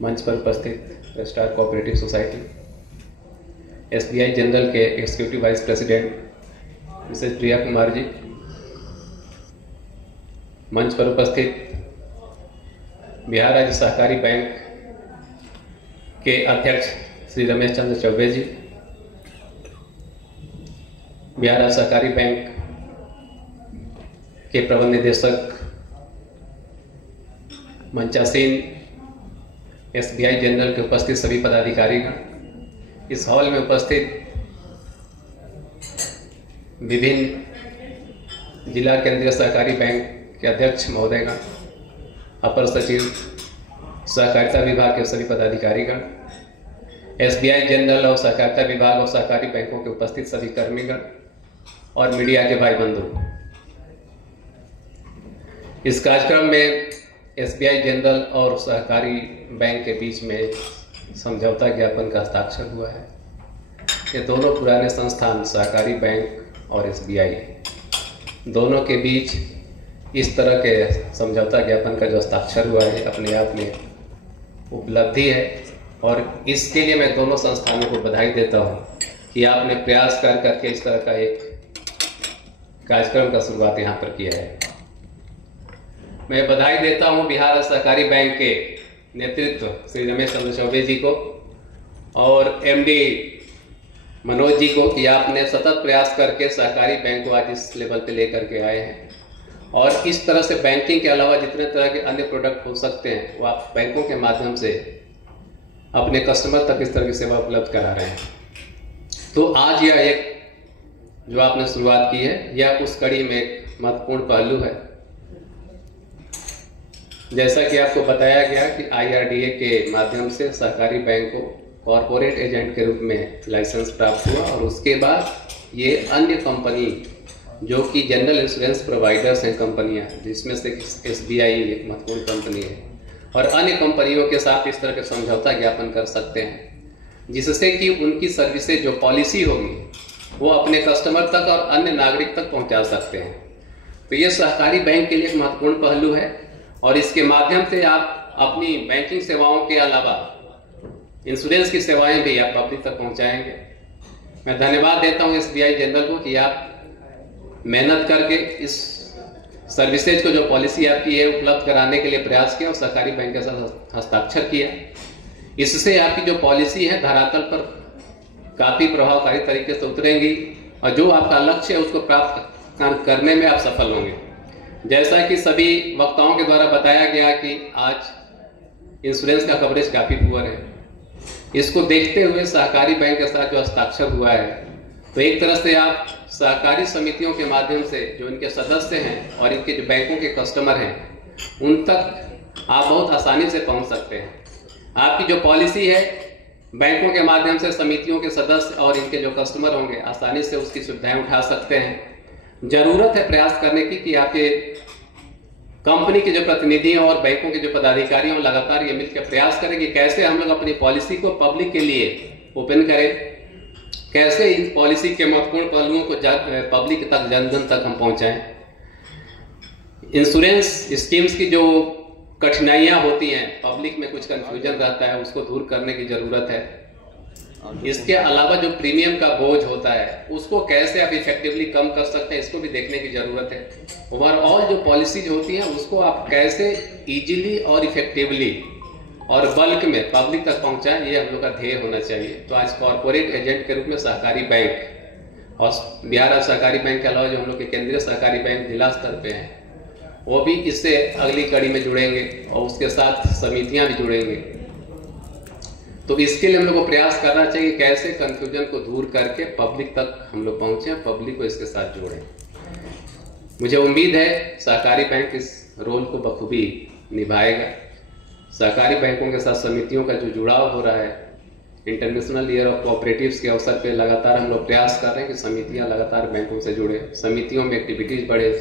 मंच पर उपस्थित star cooperative society, SBI general के एग्जीक्यूटिव वाइस प्रेसिडेंट मिसेज प्रिया कुमार जी, मंच पर उपस्थित बिहार राज्य सहकारी बैंक के अध्यक्ष श्री रमेश चंद्र चौबे जी, बिहार राज्य सहकारी बैंक के प्रबंध निदेशक मंचासीन, एसबीआई जनरल के उपस्थित सभी पदाधिकारीगण, इस हॉल में उपस्थित विभिन्न जिला केंद्रीय सहकारी बैंक के अध्यक्ष महोदयगण, अपर सचिव सहकारिता विभाग के सभी पदाधिकारीगण, एसबीआई जनरल और सहकारिता विभाग और सहकारी बैंकों के उपस्थित सभी कर्मीगण और मीडिया के भाई बंधु, इस कार्यक्रम में एसबीआई जनरल और सहकारी बैंक के बीच में समझौता ज्ञापन का हस्ताक्षर हुआ है। ये दोनों पुराने संस्थान सहकारी बैंक और एसबीआई दोनों के बीच इस तरह के समझौता ज्ञापन का जो हस्ताक्षर हुआ है अपने आप में उपलब्धि है और इसके लिए मैं दोनों संस्थानों को बधाई देता हूँ कि आपने प्रयास कर करके इस तरह का एक कार्यक्रम का शुरुआत यहाँ पर किया है। मैं बधाई देता हूँ बिहार सहकारी बैंक के नेतृत्व श्री रमेश चंद्र चौबे जी को और एमडी मनोज जी को कि आपने सतत प्रयास करके सहकारी बैंक को आज इस लेवल पे लेकर के आए हैं और इस तरह से बैंकिंग के अलावा जितने तरह के अन्य प्रोडक्ट हो सकते हैं वो आप बैंकों के माध्यम से अपने कस्टमर तक इस तरह की सेवा उपलब्ध करा रहे हैं। तो आज यह एक जो आपने शुरुआत की है यह उस कड़ी में एक महत्वपूर्ण पहलू है। जैसा कि आपको बताया गया कि आईआरडीए के माध्यम से सहकारी बैंक को कॉरपोरेट एजेंट के रूप में लाइसेंस प्राप्त हुआ और उसके बाद ये अन्य कंपनी जो कि जनरल इंश्योरेंस प्रोवाइडर्स हैं कंपनियां, जिसमें से एसबीआई एक महत्वपूर्ण कंपनी है और अन्य कंपनियों के साथ इस तरह के समझौता ज्ञापन कर सकते हैं जिससे कि उनकी सर्विसेज जो पॉलिसी होगी वो अपने कस्टमर तक और अन्य नागरिक तक पहुंचा सकते हैं। तो ये सहकारी बैंक के लिए एक महत्वपूर्ण पहलू है और इसके माध्यम से आप अपनी बैंकिंग सेवाओं के अलावा इंश्योरेंस की सेवाएं भी आप पब्लिक तक पहुंचाएंगे। मैं धन्यवाद देता हूं एसबीआई जनरल को कि आप मेहनत करके इस सर्विसेज को जो पॉलिसी आपकी है उपलब्ध कराने के लिए प्रयास किया और सहकारी बैंक के साथ हस्ताक्षर किया। इससे आपकी जो पॉलिसी है धरातल पर काफी प्रभावकारी तरीके से उतरेंगी और जो आपका लक्ष्य है उसको प्राप्त करने में आप सफल होंगे। जैसा कि सभी वक्ताओं के द्वारा बताया गया कि आज इंश्योरेंस का कवरेज काफी पुअर है, इसको देखते हुए सहकारी बैंक के साथ जो हस्ताक्षर हुआ है तो एक तरह से आप सहकारी समितियों के माध्यम से जो इनके सदस्य हैं और इनके जो बैंकों के कस्टमर हैं उन तक आप बहुत आसानी से पहुंच सकते हैं। आपकी जो पॉलिसी है बैंकों के माध्यम से समितियों के सदस्य और इनके जो कस्टमर होंगे आसानी से उसकी सुविधाएं उठा सकते हैं। जरूरत है प्रयास करने की कि आपके कंपनी के जो प्रतिनिधि और बैंकों के जो पदाधिकारी हैं लगातार ये मिलकर प्रयास करें कि कैसे हम लोग अपनी पॉलिसी को पब्लिक के लिए ओपन करें, कैसे इन पॉलिसी के महत्वपूर्ण पहलुओं को पब्लिक तक, जन जन तक हम पहुंचाएं। इंश्योरेंस स्कीम्स की जो कठिनाइयां होती हैं, पब्लिक में कुछ कंफ्यूजन रहता है, उसको दूर करने की जरूरत है। इसके अलावा जो प्रीमियम का बोझ होता है उसको कैसे आप इफेक्टिवली कम कर सकते हैं इसको भी देखने की जरूरत है। ओवरऑल जो पॉलिसीज होती हैं उसको आप कैसे इजीली और इफेक्टिवली और बल्क में पब्लिक तक पहुंचाएं, ये हम लोग का ध्येय होना चाहिए। तो आज कॉरपोरेट एजेंट के रूप में सहकारी बैंक और बिहार राज्य सहकारी बैंक के अलावा जो हम लोग के केंद्रीय सहकारी बैंक जिला स्तर पे हैं वो भी इससे अगली कड़ी में जुड़ेंगे और उसके साथ समितियां भी जुड़ेंगे। तो इसके लिए हम लोग को प्रयास करना चाहिए कैसे कंफ्यूजन को दूर करके पब्लिक तक हम लोग पहुंचे, पब्लिक को इसके साथ जोड़ें। मुझे उम्मीद है सहकारी बैंक इस रोल को बखूबी निभाएगा। सहकारी बैंकों के साथ समितियों का जो जुड़ाव हो रहा है, इंटरनेशनल ईयर ऑफ कोऑपरेटिव्स के अवसर पे लगातार हम लोग प्रयास कर रहे हैं कि समितियां लगातार बैंकों से जुड़े, समितियों में एक्टिविटीज बढ़े,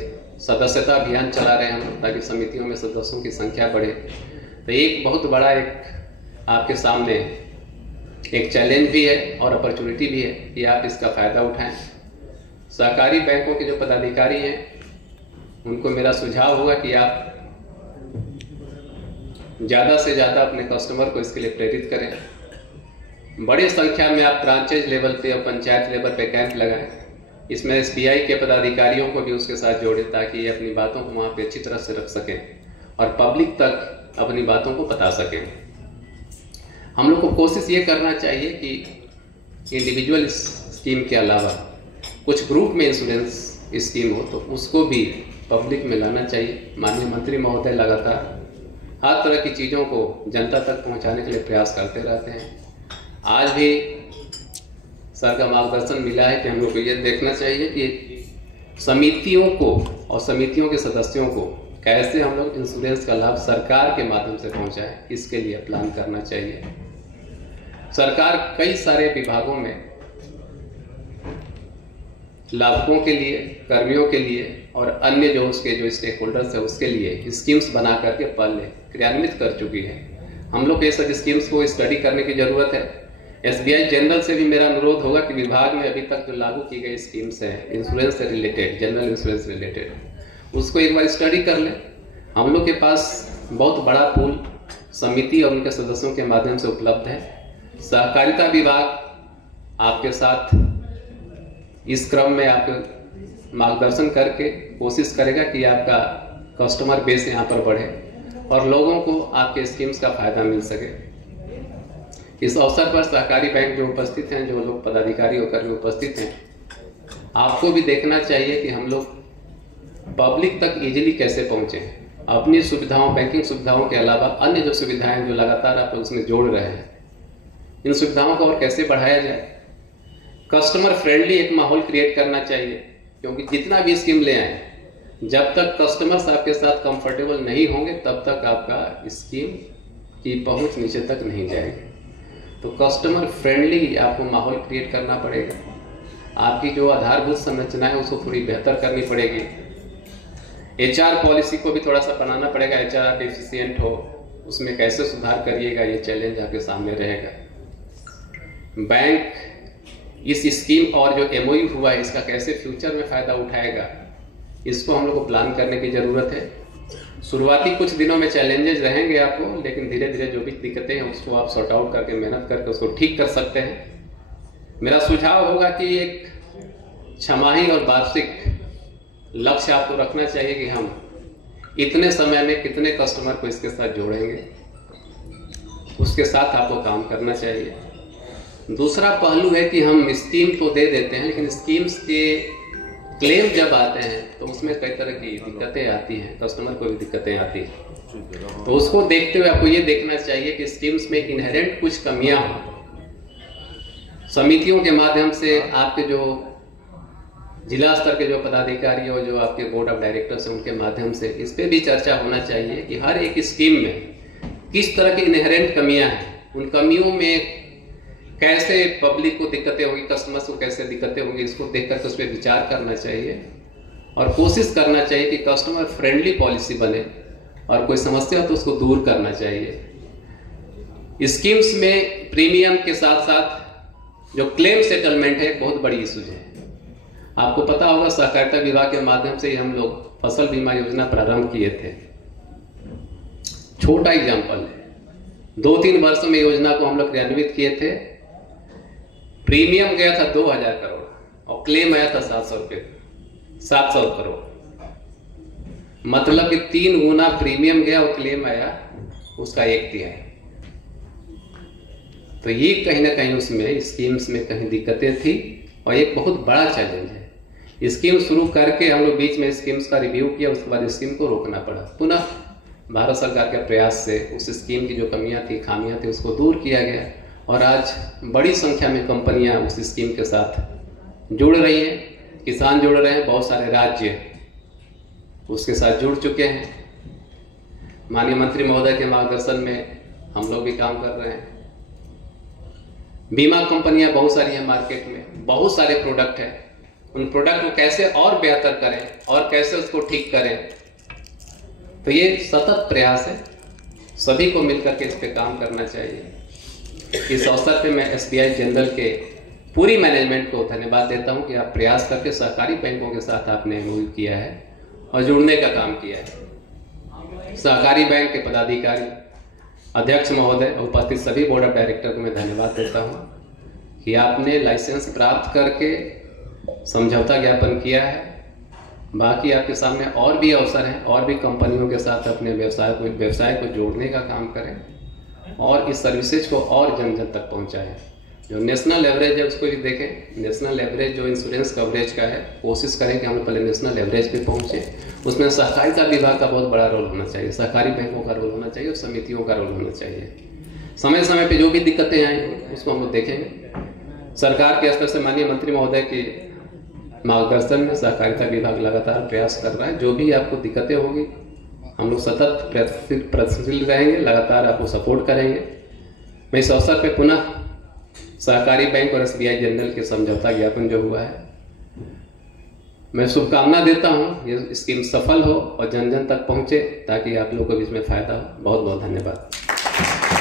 सदस्यता अभियान चला रहे हैं हम ताकि समितियों में सदस्यों की संख्या बढ़े। तो एक बहुत बड़ा एक आपके सामने एक चैलेंज भी है और अपॉर्चुनिटी भी है कि आप इसका फायदा उठाएं। सहकारी बैंकों के जो पदाधिकारी हैं उनको मेरा सुझाव होगा कि आप ज़्यादा से ज़्यादा अपने कस्टमर को इसके लिए प्रेरित करें। बड़ी संख्या में आप ब्रांचेज लेवल पे और पंचायत लेवल पे कैंप लगाएं। इसमें एसबीआई के पदाधिकारियों को भी उसके साथ जोड़ें ताकि ये अपनी बातों को वहाँ पे अच्छी तरह से रख सकें और पब्लिक तक अपनी बातों को बता सकें। हम लोग को कोशिश ये करना चाहिए कि इंडिविजुअल स्कीम के अलावा कुछ ग्रुप में इंश्योरेंस स्कीम हो तो उसको भी पब्लिक में लाना चाहिए। माननीय मंत्री महोदय लगातार हर तरह की चीज़ों को जनता तक पहुंचाने के लिए प्रयास करते रहते हैं। आज भी सर का मार्गदर्शन मिला है कि हम लोग को ये देखना चाहिए कि समितियों को और समितियों के सदस्यों को कैसे हम लोग इंश्योरेंस का लाभ सरकार के माध्यम से पहुंचाएं, इसके लिए प्लान करना चाहिए। सरकार कई सारे विभागों में लाभुकों के लिए, कर्मियों के लिए और अन्य जो उसके जो स्टेक होल्डर्स है उसके लिए स्कीम्स बना करके पहले क्रियान्वित कर चुकी है। हम लोग ये सब स्कीम्स को स्टडी करने की जरूरत है। एसबीआई जनरल से भी मेरा अनुरोध होगा कि विभाग में अभी तक जो लागू की गई स्कीम्स हैं इंश्योरेंस से रिलेटेड, जनरल इंश्योरेंस रिलेटेड, उसको एक बार स्टडी कर लें। हम लोग के पास बहुत बड़ा पूल समिति और उनके सदस्यों के माध्यम से उपलब्ध है। सहकारिता विभाग आपके साथ इस क्रम में आपके मार्गदर्शन करके कोशिश करेगा कि आपका कस्टमर बेस यहाँ पर बढ़े और लोगों को आपके स्कीम्स का फायदा मिल सके। इस अवसर पर सहकारी बैंक जो उपस्थित हैं, जो लोग पदाधिकारी होकर भी उपस्थित हैं, आपको भी देखना चाहिए कि हम लोग पब्लिक तक इजीली कैसे पहुँचे। अपनी सुविधाओं, बैंकिंग सुविधाओं के अलावा अन्य जो सुविधाएं जो लगातार आप लोग उसमें जोड़ रहे हैं, इन सुविधाओं को और कैसे बढ़ाया जाए। कस्टमर फ्रेंडली एक माहौल क्रिएट करना चाहिए, क्योंकि जितना भी स्कीम ले आए, जब तक कस्टमर्स आपके साथ कंफर्टेबल नहीं होंगे तब तक आपका स्कीम की पहुंच नीचे तक नहीं जाएगी। तो कस्टमर फ्रेंडली आपको माहौल क्रिएट करना पड़ेगा। आपकी जो आधारभूत संरचना है उसको थोड़ी बेहतर करनी पड़ेगी। एचआर पॉलिसी को भी थोड़ा सा बनाना पड़ेगा। एचआर डिफिशिएंट हो, उसमें कैसे सुधार करिएगा, ये चैलेंज आपके सामने रहेगा। बैंक इस स्कीम और जो एमओयू हुआ है इसका कैसे फ्यूचर में फायदा उठाएगा, इसको हम लोग को प्लान करने की जरूरत है। शुरुआती कुछ दिनों में चैलेंजेस रहेंगे आपको, लेकिन धीरे धीरे जो भी दिक्कतें हैं उसको आप सॉर्ट आउट करके मेहनत करके उसको ठीक कर सकते हैं। मेरा सुझाव होगा कि एक छमाही और वार्षिक लक्ष्य आपको रखना चाहिए कि हम इतने समय में कितने कस्टमर को इसके साथ जोड़ेंगे, उसके साथ आपको काम करना चाहिए। दूसरा पहलू है कि हम स्कीम तो दे देते हैं, लेकिन स्कीम्स के क्लेम जब आते हैं तो उसमें कई तरह की दिक्कतें आती हैं, कस्टमर को भी दिक्कतें आती हैं। तो उसको देखते हुए आपको ये देखना चाहिए कि स्कीम्स में इनहेरेंट कुछ कमियां हों। समितियों के माध्यम से आपके जो जिला स्तर के जो पदाधिकारी और जो आपके बोर्ड ऑफ डायरेक्टर्स हैं उनके माध्यम से इस पर भी चर्चा होना चाहिए कि हर एक स्कीम में किस तरह की इनहेरेंट कमियां हैं, उन कमियों में कैसे पब्लिक को दिक्कतें होंगी, कस्टमर्स को कैसे दिक्कतें होंगी, इसको देख कर उस पर विचार करना चाहिए और कोशिश करना चाहिए कि कस्टमर फ्रेंडली पॉलिसी बने और कोई समस्या तो उसको दूर करना चाहिए। स्कीम्स में प्रीमियम के साथ साथ जो क्लेम सेटलमेंट है एक बहुत बड़ी इशू है। आपको पता होगा सहकारिता विभाग के माध्यम से हम लोग फसल बीमा योजना प्रारंभ किए थे। छोटा एग्जाम्पल है, 2-3 वर्षों में योजना को हम लोग क्रियान्वित किए थे। प्रीमियम गया था 2000 करोड़ और क्लेम आया था 700 करोड़। मतलब कि 3 गुना प्रीमियम गया और क्लेम आया उसका 1/3। तो ये कहीं ना कहीं उसमें स्कीम्स में कहीं दिक्कतें थी और एक बहुत बड़ा चैलेंज है। स्कीम शुरू करके हम लोग बीच में स्कीम्स का रिव्यू किया, उसके बाद स्कीम को रोकना पड़ा। पुनः भारत सरकार के प्रयास से उस स्कीम की जो कमियां थी, खामियां थी, उसको दूर किया गया और आज बड़ी संख्या में कंपनियां उस स्कीम के साथ जुड़ रही हैं, किसान जुड़ रहे हैं, बहुत सारे राज्य उसके साथ जुड़ चुके हैं। माननीय मंत्री महोदय के मार्गदर्शन में हम लोग भी काम कर रहे हैं। बीमा कंपनियां बहुत सारी हैं मार्केट में, बहुत सारे प्रोडक्ट हैं। उन प्रोडक्ट को कैसे और बेहतर करें और कैसे उसको ठीक करें, तो ये सतत प्रयास है। सभी को मिलकर के इस पे काम करना चाहिए। इस अवसर पे मैं एसबीआई जनरल के पूरी मैनेजमेंट को धन्यवाद देता हूं कि आप प्रयास करके सहकारी बैंकों के साथ आपने एमओयू किया है और जुड़ने का काम किया है। सहकारी बैंक के पदाधिकारी, अध्यक्ष महोदय, उपस्थित सभी बोर्ड ऑफ डायरेक्टर को मैं धन्यवाद देता हूँ कि आपने लाइसेंस प्राप्त करके समझौता ज्ञापन किया है। बाकी आपके सामने और भी अवसर हैं, और भी कंपनियों के साथ अपने व्यवसाय को जोड़ने का काम करें और इस सर्विसेज को और जन जन तक पहुंचाएं। जो नेशनल एवरेज है उसको भी देखें। नेशनल एवरेज जो इंश्योरेंस कवरेज का है, कोशिश करें कि हम पहले नेशनल एवरेज पे पहुंचे। उसमें सहकारिता विभाग का बहुत बड़ा रोल होना चाहिए, सहकारी बैंकों का रोल होना चाहिए और समितियों का रोल होना चाहिए। समय समय पे जो भी दिक्कतें आएंगी उसको हम लोग देखेंगे। सरकार के स्तर से माननीय मंत्री महोदय की मार्गदर्शन में सहकारिता विभाग लगातार प्रयास कर रहा है। जो भी आपको दिक्कतें होंगी हम लोग सतत प्रयत्नशील रहेंगे, लगातार आपको सपोर्ट करेंगे। मैं इस अवसर पे पुनः सहकारी बैंक और SBI जनरल के समझौता ज्ञापन जो हुआ है, मैं शुभकामना देता हूं ये स्कीम सफल हो और जन जन तक पहुंचे ताकि आप लोगों को भी इसमें फायदा हो। बहुत बहुत धन्यवाद।